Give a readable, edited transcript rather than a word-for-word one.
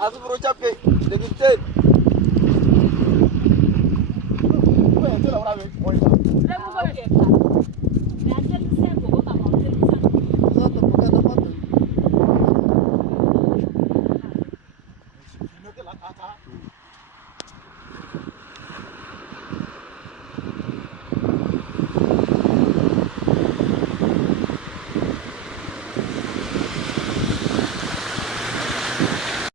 Asuburu chapke de ginte. Ko ya tela wala be.